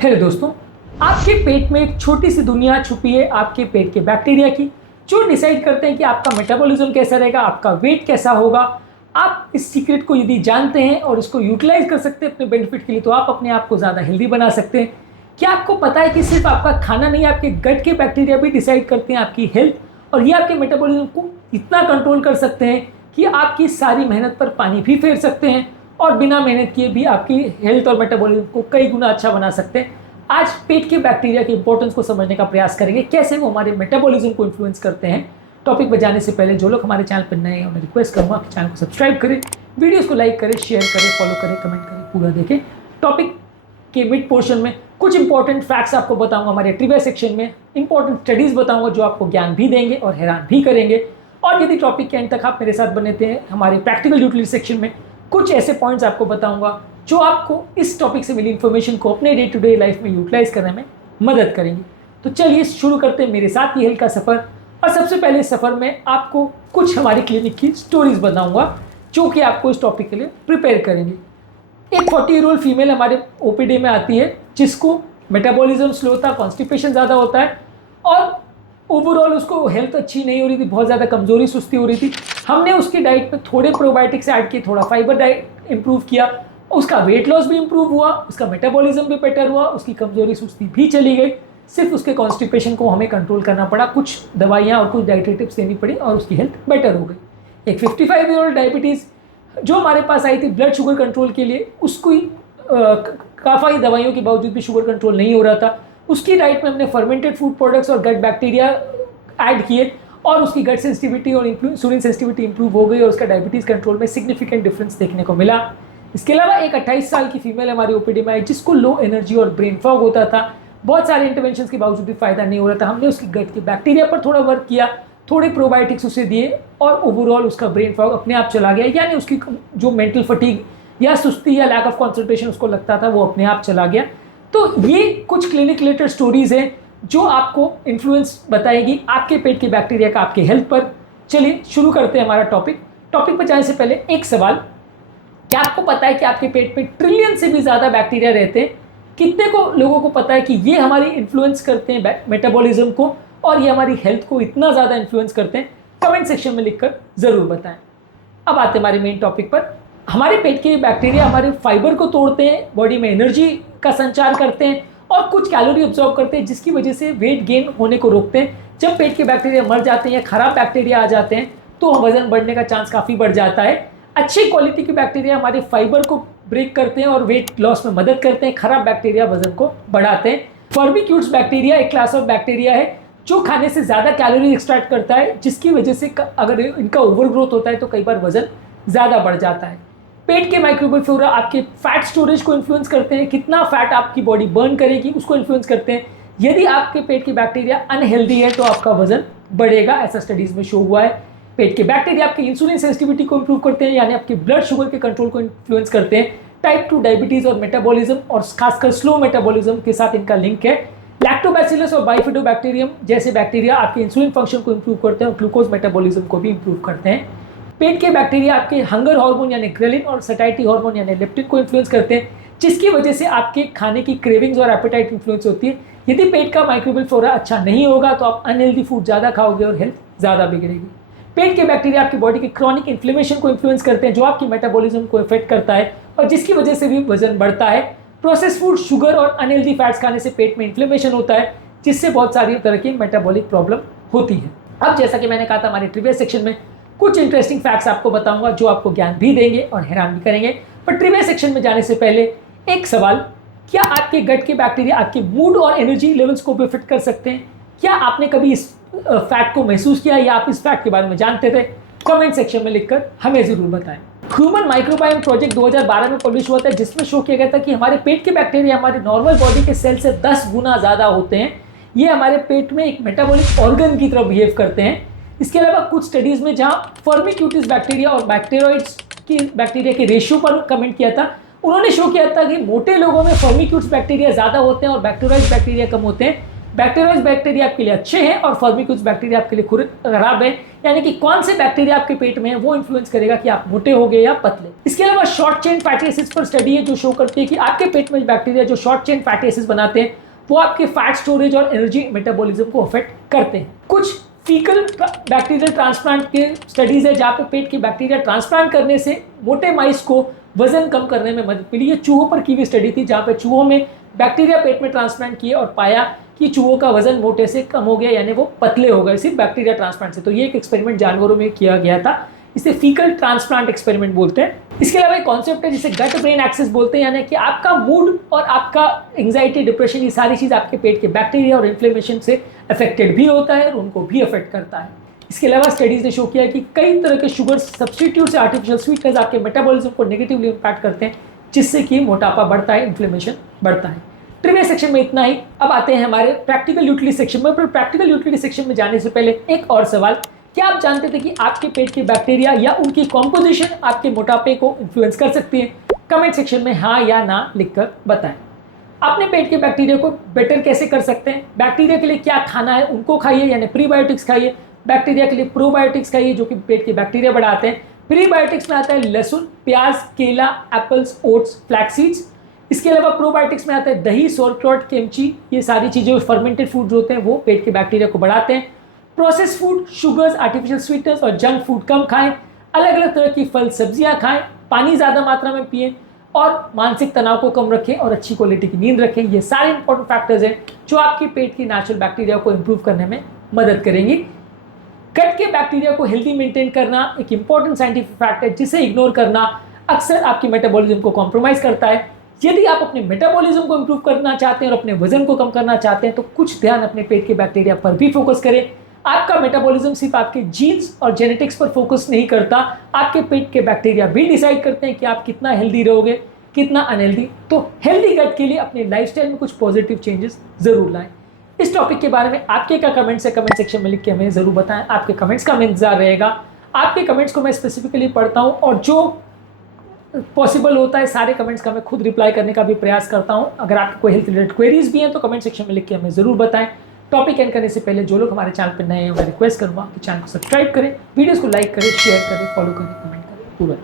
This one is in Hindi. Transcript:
हेलो दोस्तों, आपके पेट में एक छोटी सी दुनिया छुपी है आपके पेट के बैक्टीरिया की, जो डिसाइड करते हैं कि आपका मेटाबॉलिज्म कैसा रहेगा, आपका वेट कैसा होगा। आप इस सीक्रेट को यदि जानते हैं और इसको यूटिलाइज कर सकते हैं अपने बेनिफिट के लिए, तो आप अपने आप को ज़्यादा हेल्दी बना सकते हैं। क्या आपको पता है कि सिर्फ आपका खाना नहीं, आपके गट के बैक्टीरिया भी डिसाइड करते हैं आपकी हेल्थ, और ये आपके मेटाबॉलिज्म को इतना कंट्रोल कर सकते हैं कि आपकी सारी मेहनत पर पानी भी फेर सकते हैं और बिना मेहनत किए भी आपकी हेल्थ और मेटाबॉलिज्म को कई गुना अच्छा बना सकते हैं। आज पेट के बैक्टीरिया की इंपॉर्टेंस को समझने का प्रयास करेंगे, कैसे वो हमारे मेटाबॉलिज्म को इन्फ्लुएंस करते हैं। टॉपिक पर जाने से पहले जो लोग हमारे चैनल पर नए हैं उन्हें रिक्वेस्ट करूँगा कि चैनल को सब्सक्राइब करें, वीडियोस को लाइक करें, शेयर करें, फॉलो करें, कमेंट करें, पूरा देखें। टॉपिक के मिड पोर्शन में कुछ इंपॉर्टेंट फैक्ट्स आपको बताऊंगा, हमारे ट्रिविया सेक्शन में इंपॉर्टेंट स्टडीज बताऊंगा जो आपको ज्ञान भी देंगे और हैरान भी करेंगे। और यदि टॉपिक के एंड तक आप मेरे साथ बने थे, हमारे प्रैक्टिकल यूटिलिटी सेक्शन में कुछ ऐसे पॉइंट्स आपको बताऊंगा जो आपको इस टॉपिक से मिली इन्फॉर्मेशन को अपने डे टू डे लाइफ में यूटिलाइज करने में मदद करेंगे। तो चलिए शुरू करते हैं मेरे साथ ये हेल्थ का सफ़र। और सबसे पहले इस सफ़र में आपको कुछ हमारी क्लिनिक की स्टोरीज बताऊंगा जो कि आपको इस टॉपिक के लिए प्रिपेयर करेंगे। एक 40-year-old फीमेल हमारे ओपीडी में आती है जिसको मेटाबॉलिज्म स्लो था, कॉन्स्टिपेशन ज़्यादा होता है और ओवरऑल उसको हेल्थ अच्छी नहीं हो रही थी, बहुत ज़्यादा कमजोरी सुस्ती हो रही थी। हमने उसकी डाइट में थोड़े प्रोबायोटिक्स ऐड किए, थोड़ा फाइबर डाइट इंप्रूव किया, उसका वेट लॉस भी इंप्रूव हुआ, उसका मेटाबॉलिज्म भी बेटर हुआ, उसकी कमजोरी सुस्ती भी चली गई। सिर्फ उसके कॉन्स्टिपेशन को हमें कंट्रोल करना पड़ा, कुछ दवाइयाँ और कुछ डाइटरी टिप्स देनी पड़ी और उसकी हेल्थ बेटर हो गई। एक 55-year-old डायबिटीज़ जो हमारे पास आई थी ब्लड शुगर कंट्रोल के लिए, उसको काफ़ी दवाइयों के बावजूद भी शुगर कंट्रोल नहीं हो रहा था। उसकी डाइट में हमने फर्मेंटेड फूड प्रोडक्ट्स और गट बैक्टीरिया ऐड किए और उसकी गट सेंसिटिविटी और इंसुलिन सेंसिटिविटी इंप्रूव हो गई और उसका डायबिटीज़ कंट्रोल में सिग्निफिकेंट डिफरेंस देखने को मिला। इसके अलावा एक 28 साल की फीमेल हमारी ओपीडी में आई जिसको लो एनर्जी और ब्रेन फॉग होता था। बहुत सारे इंटरवेंशन के बावजूद भी फायदा नहीं हो रहा था। हमने उसकी गट के बैक्टीरिया पर थोड़ा वर्क किया, थोड़े प्रोबायोटिक्स उसे दिए और ओवरऑल उसका ब्रेन फॉग अपने आप चला गया, यानी उसकी जो मेंटल फटीग या सुस्ती या लैक ऑफ कॉन्सेंट्रेशन उसको लगता था वो अपने आप चला गया। तो ये कुछ क्लिनिक रिलेटेड स्टोरीज हैं जो आपको इन्फ्लुएंस बताएगी आपके पेट के बैक्टीरिया का आपके हेल्थ पर। चलिए शुरू करते हैं हमारा टॉपिक पर जाने से पहले एक सवाल, क्या आपको पता है कि आपके पेट में ट्रिलियन से भी ज़्यादा बैक्टीरिया रहते हैं? कितने को लोगों को पता है कि ये हमारी इन्फ्लुएंस करते हैं मेटाबॉलिज्म को और ये हमारी हेल्थ को इतना ज़्यादा इन्फ्लुएंस करते हैं? कमेंट सेक्शन में लिखकर ज़रूर बताएं। अब आते हैं हमारे मेन टॉपिक पर। हमारे पेट के बैक्टीरिया हमारे फाइबर को तोड़ते हैं, बॉडी में एनर्जी का संचार करते हैं और कुछ कैलोरी ऑब्जॉर्व करते हैं, जिसकी वजह से वेट गेन होने को रोकते हैं। जब पेट के बैक्टीरिया मर जाते हैं या खराब बैक्टीरिया आ जाते हैं तो वजन बढ़ने का चांस काफ़ी बढ़ जाता है। अच्छी क्वालिटी के बैक्टीरिया हमारे फाइबर को ब्रेक करते हैं और वेट लॉस में मदद करते हैं, खराब बैक्टीरिया वजन को बढ़ाते हैं। फॉर्मिक्यूट्स बैक्टीरिया एक क्लास ऑफ बैक्टीरिया है जो खाने से ज़्यादा कैलोरी एक्सट्रैक्ट करता है, जिसकी वजह से अगर इनका ओवर ग्रोथ होता है तो कई बार वजन ज़्यादा बढ़ जाता है। पेट के माइक्रोबियल फ्लोरा आपके फैट स्टोरेज को इन्फ्लुएंस करते हैं, कितना फैट आपकी बॉडी बर्न करेगी उसको इन्फ्लुएंस करते हैं। यदि आपके पेट के बैक्टीरिया अनहेल्दी है तो आपका वजन बढ़ेगा, ऐसा स्टडीज में शो हुआ है। पेट के बैक्टीरिया आपकी इंसुलिन सेंसिटिविटी को इंप्रूव करते हैं, यानी आपके ब्लड शुगर के कंट्रोल को इन्फ्लुएंस करते हैं। टाइप 2 डायबिटीज और मेटाबॉलिज्म और खासकर स्लो मेटाबॉलिज्म के साथ इनका लिंक है। लैक्टोबैसिलस और बाइफिडोबैक्टीरियम जैसे बैक्टीरिया आपके इंसुलिन फंक्शन को इंप्रूव करते हैं और ग्लूकोज मेटाबॉलिज्म को भी इंप्रूव करते हैं। पेट के बैक्टीरिया आपके हंगर हार्मोन यानी ग्रेलिन और सटाइटी हार्मोन यानी लेप्टिन को इन्फ्लुएंस करते हैं, जिसकी वजह से आपके खाने की क्रेविंग्स और एपेटाइट इन्फ्लुएंस होती है। यदि पेट का माइक्रोबियल फ्लोरा अच्छा नहीं होगा तो आप अनहेल्दी फूड ज़्यादा खाओगे और हेल्थ ज़्यादा बिगड़ेगी। पेट के बैक्टीरिया आपकी बॉडी की क्रॉनिक इन्फ्लेमेशन को इन्फ्लुएंस करते हैं, जो आपकी मेटाबॉलिज्म को इफेक्ट करता है और जिसकी वजह से भी वजन बढ़ता है। प्रोसेस फूड, शुगर और अनहेल्दी फैट्स खाने से पेट में इन्फ्लेमेशन होता है, जिससे बहुत सारी तरह की मेटाबॉलिक प्रॉब्लम होती है। अब जैसा कि मैंने कहा था, हमारे ट्रिविया सेक्शन में कुछ इंटरेस्टिंग फैक्ट्स आपको बताऊंगा जो आपको ज्ञान भी देंगे और हैरान भी करेंगे। पर ट्रिविया सेक्शन में जाने से पहले एक सवाल, क्या आपके गट के बैक्टीरिया आपके मूड और एनर्जी लेवल्स को भी इफेक्ट कर सकते हैं? क्या आपने कभी इस फैक्ट को महसूस किया या आप इस फैक्ट के बारे में जानते थे? कमेंट सेक्शन में लिखकर हमें जरूर बताएं। ह्यूमन माइक्रोबायोम प्रोजेक्ट 2012 में पब्लिश हुआ था, जिसमें शो किया गया था कि हमारे पेट के बैक्टीरिया हमारे नॉर्मल बॉडी के सेल से 10 गुना ज़्यादा होते हैं। ये हमारे पेट में एक मेटाबॉलिक ऑर्गन की तरह बिहेव करते हैं। इसके अलावा कुछ स्टडीज़ में जहाँ फॉर्मिक्यूटिस बैक्टीरिया और बैक्टीरियोइड्स की बैक्टीरिया के रेशियो पर कमेंट किया था, उन्होंने शो किया था कि मोटे लोगों में फॉर्मिक्यूट्स बैक्टीरिया ज़्यादा होते हैं और बैक्टीरियोइड्स बैक्टीरिया कम होते हैं। बैक्टीरिया बैक्टीरिया आपके लिए अच्छे हैं और फॉर्मिकुलस बैक्टीरिया आपके लिए खराब है, यानी कि कौन से बैक्टीरिया आपके पेट में है वो इन्फ्लुएंस करेगा कि आप मोटे हो गए या पतले। इसके अलावा शॉर्ट चेन फैटी एसिड्स पर स्टडी है जो शो करती है कि आपके पेट में बैक्टीरिया जो शॉर्ट चेन फैटी एसिड्स बनाते हैं वो आपके फैट स्टोरेज और एनर्जी मेटाबॉलिज्म को अफेक्ट करते हैं। कुछ फीकल बैक्टीरियल ट्रांसप्लांट के स्टडीज है जहाँ पे पेट के बैक्टीरिया ट्रांसप्लांट करने से मोटे माइस को वजन कम करने में मदद मिली। ये चूहों पर की हुई स्टडी थी जहाँ पे चूहों में बैक्टीरिया पेट में ट्रांसप्लांट किए और पाया कि चूहों का वजन मोटे से कम हो गया, यानी वो पतले हो गए सिर्फ बैक्टीरिया ट्रांसप्लांट से। तो ये एक एक्सपेरिमेंट जानवरों में किया गया था, इसे फीकल ट्रांसप्लांट एक्सपेरिमेंट बोलते हैं। इसके अलावा एक कॉन्सेप्ट है जिसे गट ब्रेन एक्सेस बोलते हैं, यानी कि आपका मूड और आपका एंजाइटी, डिप्रेशन, ये सारी चीज़ आपके पेट के बैक्टीरिया और इन्फ्लेमेशन से अफेक्टेड भी होता है और उनको भी अफेक्ट करता है। इसके अलावा स्टडीज ने शो किया है कि कई तरह के शुगर सब्सटीट्यूट से आर्टिफिशियल स्वीटनेस आपके मेटाबॉलिज्म को नेगेटिवली इम्पैक्ट करते हैं, जिससे कि मोटापा बढ़ता है, इन्फ्लेमेशन बढ़ता है। ट्रिविया सेक्शन में इतना ही। अब आते हैं हमारे प्रैक्टिकल यूटिलिटी सेक्शन में। पर प्रैक्टिकल यूटिलिटी सेक्शन में जाने से पहले एक और सवाल, क्या आप जानते थे कि आपके पेट के बैक्टीरिया या उनकी कॉम्पोजिशन आपके मोटापे को इन्फ्लुएंस कर सकती है? कमेंट सेक्शन में हाँ या ना लिखकर बताएं। अपने पेट के बैक्टीरिया को बेटर कैसे कर सकते हैं? बैक्टीरिया के लिए क्या खाना है उनको खाइए, यानी प्रीबायोटिक्स खाइए। बैक्टीरिया के लिए प्रोबायोटिक्स खाइए जो कि पेट के बैक्टीरिया बढ़ाते हैं। प्रीबायोटिक्स में आता है लहसुन, प्याज, केला, एप्पल्स, ओट्स, फ्लैक्स सीड्स। इसके अलावा प्रोबायोटिक्स में आता है दही, सौरक्रॉट, किमची, ये सारी चीज़ें फर्मेंटेड फूड होते हैं वो पेट के बैक्टीरिया को बढ़ाते हैं। Process food, sugars, artificial sweetness और जंक फूड कम खाएं। अलग अलग तरह की फल सब्जियां खाएं, पानी ज़्यादा मात्रा में पिएं और मानसिक तनाव को कम रखें और अच्छी क्वालिटी की नींद रखें। ये सारे इंपॉर्टेंट फैक्टर्स हैं जो आपके पेट की नेचुरल बैक्टीरिया को इंप्रूव करने में मदद करेंगे। गट के बैक्टीरिया को हेल्दी मेंटेन करना एक इंपॉर्टेंट साइंटिफिक फैक्ट है जिसे इग्नोर करना अक्सर आपकी मेटाबॉलिज्म को कॉम्प्रोमाइज करता है। यदि आप अपने मेटाबॉलिज्म को इंप्रूव करना चाहते हैं और अपने वजन को कम करना चाहते हैं तो कुछ ध्यान अपने पेट के बैक्टीरिया पर भी फोकस करें। आपका मेटाबॉलिज्म सिर्फ आपके जीन्स और जेनेटिक्स पर फोकस नहीं करता, आपके पेट के बैक्टीरिया भी डिसाइड करते हैं कि आप कितना हेल्दी रहोगे, कितना अनहेल्दी। तो हेल्दी गट के लिए अपने लाइफस्टाइल में कुछ पॉजिटिव चेंजेस जरूर लाएं। इस टॉपिक के बारे में आपके क्या कमेंट्स है, कमेंट सेक्शन में लिख के हमें जरूर बताएं। आपके कमेंट्स का हमें इंतजार रहेगा। आपके कमेंट्स को मैं स्पेसिफिकली पढ़ता हूँ और जो पॉसिबल होता है सारे कमेंट्स का मैं खुद रिप्लाई करने का भी प्रयास करता हूं। अगर आपको कोई हेल्थ रिलेटेड क्वेरीज भी हैं तो कमेंट सेक्शन में लिख के हमें जरूर बताएं। टॉपिक एंड करने से पहले जो लोग हमारे चैनल पर नए हैं मैं रिक्वेस्ट करूंगा कि चैनल को सब्सक्राइब करें, वीडियोस को लाइक करें, शेयर करें, फॉलो करें, कमेंट करें पूरा।